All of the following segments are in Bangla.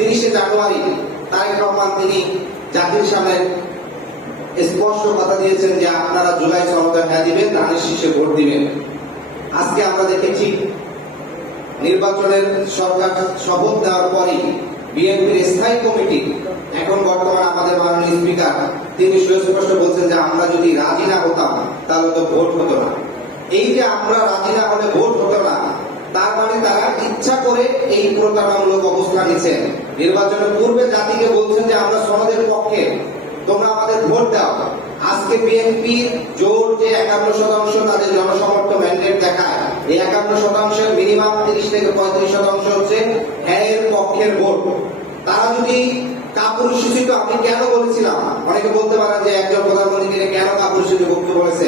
30শে জানুয়ারি তারেক রহমান তিনি জাতির সামনে স্পষ্ট কথা দিয়েছেন যে আপনারা জুলাই সনদে হ্যাঁ দিবেন, ধানের শীষে ভোট দিবেন। আজকে আমরা দেখেছি নির্বাচনের সরকার শপথ দেওয়ার পরই বিএনপির স্থায়ী কমিটি, এখন বর্তমান আমাদের মাননীয় স্পিকার, তিনি সুস্পষ্ট বলছেন যে আমরা যদি রাজি না হতাম তাহলে তো ভোট হতো না। এই যে আমরা রাজি না হলে ভোট হতো না, তার মানে তারা ইচ্ছা করে এই প্রতারণামূলক অবস্থান নিচ্ছেন। নির্বাচনের পূর্বে জাতিকে বলছেন যে আমরা সনদের পক্ষে, তোমরা আমাদের ভোট দাও। আজকে বিএনপির জোর যে 51% তাদের জনসমর্থন ম্যান্ডেট দেখায়, এই 51%-এর মিনিমাম 30 থেকে 35% হচ্ছে হ্যাঁ এর পক্ষের ভোট। তারা যদি কাপুরুষোচিত, আমি কেন বলেছিলাম, অনেকে বলতে পারেন যে একজন প্রধানমন্ত্রী কেন কাপুরুষোচিত বক্তব্য বলেছে,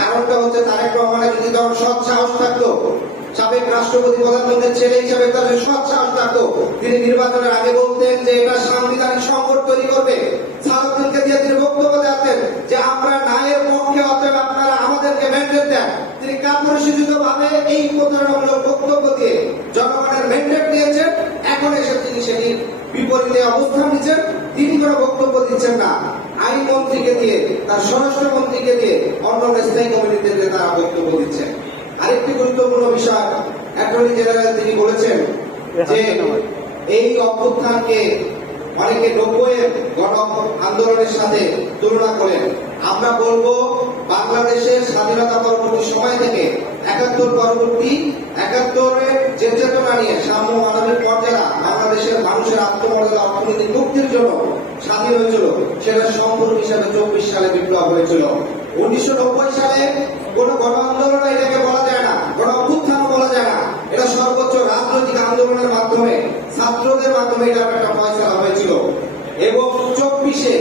কারণটা হচ্ছে তারেক রহমানের যদি তখন সৎ সাহস থাকতো, সাবেক রাষ্ট্রপতি প্রধানমন্ত্রীর ছেলে হিসাবে তার সৎ সাহস থাকতো, তিনি নির্বাচনের আগে বলতেন যে এটা সাংবিধানিক সংকট তৈরি করবে। সালাউদ্দিনকে দিয়ে তিনি বক্তব্য দেন যে আমরা ন্যায়ের পক্ষে, অতএব আপনারা আমাদেরকে ম্যান্ডেট দেন। তিনি কাপুরুষোচিত ভাবে এই প্রতারণামূলক বক্তব্য দিয়ে জনগণের ম্যান্ডেট নিয়েছেন। এখন এসে তিনি সেটির বিপরীতে অবস্থান নিচ্ছেন, তিনি কোনো বক্তব্য দিচ্ছেন না। আইন মন্ত্রীকে দিয়ে, তার স্বরাষ্ট্রমন্ত্রীকে দিয়ে, অন্য স্থায়ী কমিটিতে তারা বক্তব্য দিচ্ছেন। আরেকটি গুরুত্বপূর্ণ বিষয়, অ্যাটর্নি জেনারেল তিনি বলেছেন যে এই অভ্যুত্থানকে অনেকে 90-এর গণ আন্দোলনের সাথে তুলনা করেন। আমরা বলবো বাংলাদেশের স্বাধীনতা পরবর্তী সময় থেকে 71 পরবর্তী 71-এর যে চেতনা নিয়ে সাম্য মানবিক মর্যাদা, বাংলাদেশের মানুষের আত্মমর্যাদা, অর্থনৈতিক মুক্তির জন্য স্বাধীন হয়েছিল, সেটা সম্পূর্ণ হিসাবে 24 সালে বিপ্লব হয়েছিল। 1990 সালে কোন গণ আন্দোলন এটাকে বলা যায় না, গণ অভ্যুত্থান বলা যায় না, এটা সর্বোচ্চ রাজনৈতিক আন্দোলনের মাধ্যমে, ছাত্রদের মাধ্যমে এটা একটা ফয়সালা হয়েছিল। এবং 24-এ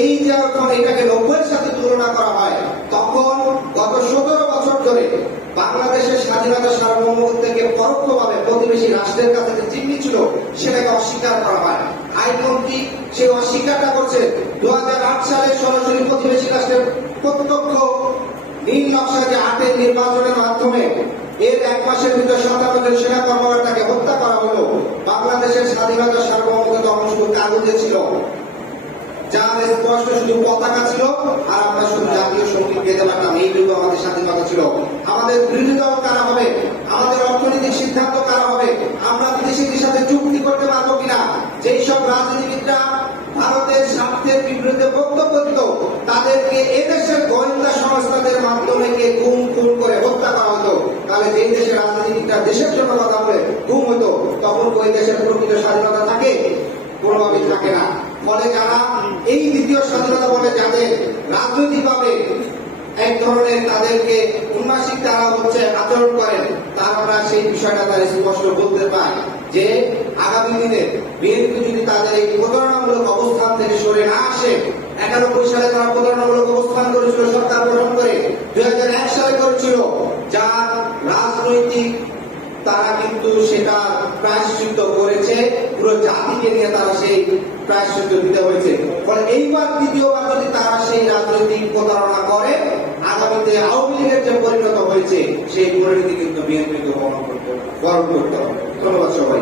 এই যে যখন এটাকে 90-এর সাথে তুলনা করা হয়, তখন গত 17 বছর ধরে বাংলাদেশের স্বাধীনতা সার্বভৌমত্ব থেকে পরোক্ষভাবে প্রতিবেশী রাষ্ট্রের কাছে যে চিহ্ন ছিল সেটাকে অস্বীকার করা হয়। আইনমন্ত্রী সেই অস্বীকারটা করছে। 2008 সালে সরাসরি প্রতিবেশী রাষ্ট্রের প্রত্যক্ষ নীল নকশা যে 8-এর নির্বাচনের মাধ্যমে এর 1 মাসের ভিতরে 57 জন সেনা কর্মকর্তাকে হত্যা করা হলো। বাংলাদেশের স্বাধীনতা সার্বভৌমত্ব তখন শুধু কাগজে ছিল, যার স্পষ্ট শুধু পতাকা ছিল, আর আমরা শুধু জাতীয় সঙ্গীত গেতে পারতাম, এইটুকু আমাদের স্বাধীনতা ছিল। আমাদের বিরোধী দল কারা হবে, আমাদের অর্থনৈতিক সিদ্ধান্ত কারা হবে, আমরা বিদেশিদের সাথে চুক্তি করতে পারবো কিনা, যেই সব রাজনীতিবিদরা ভারতের স্বার্থের বিরুদ্ধে বক্তব্য দিত, তাদেরকে এদেশের গোয়েন্দা সংস্থাদের মাধ্যমে গুম খুন করে হত্যা করা হতো। তাহলে যে দেশের রাজনীতিবিদরা দেশের জন্য কথা বলে গুম হতো, তখন ওই দেশের প্রকৃত স্বাধীনতা থাকে? কোনোভাবেই থাকে না। ফলে যারা এই দ্বিতীয় স্বাধীনতা বলে যাদের রাজনৈতিকভাবে এক ধরনের তাদেরকে উন্মাসিক তারা হচ্ছে আচরণ করেন, তারা সেই বিষয়টা তারা স্পষ্ট বলতে পায় যে আগামী দিনে বিএনপি যদি তাদের এই প্রতারণামূলক অবস্থান থেকে সরে না আসে, 91 সালে তারা প্রতারণামূলক অবস্থান করেছিল, সরকার গঠন করে 2001 সালে করেছিল, যার রাজনৈতিক তারা কিন্তু সেটা প্রায়শ্চিত্ত করেছে, পুরো জাতিকে নিয়ে তারা সেই প্রায়শ্চিত্ত দিতে হয়েছে। ফলে এইবার দ্বিতীয়বার যদি তারা সেই রাজনৈতিক প্রতারণা করে, আগামীতে আওয়ামী লীগের যে পরিণত হয়েছে সেই পরিণতি কিন্তু বিএনপিকে বরণ করতে হবে। ধন্যবাদ সবাই।